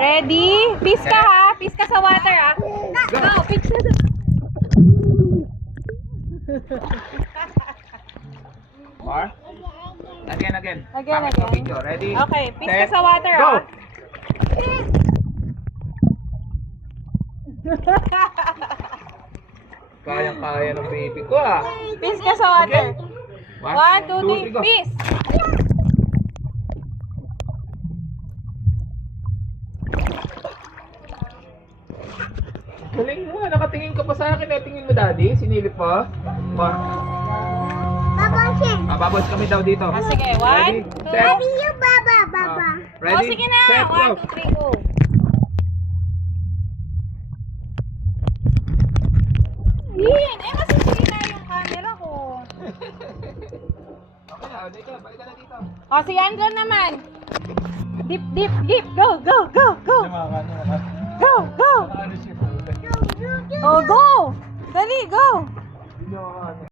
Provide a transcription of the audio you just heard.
Ready? Peace ka ha? Peace ka sa water ha? Go! Peace ka sa More? Again. Again. Bakit mo video? Ready? Okay, peace ka Set, sa water go! ha? Kayang-kaya ng baby ko ah. Peace ka sa water. Okay. 1, 2, 3, go. peace! Galing mo, nakatingin ka pa sa akin. Tingin mo daddy, sinilip mo. Babos kami daw dito. Ah, sige, 1, 2, Ready, set. Oh, sige na! set, 1, 2, 3, go! Ian, masisira na yung camera ko. Okay na, balik ka na dito. O, si Andrew naman. Dip. Go. Go. Oh, go! Dali, go!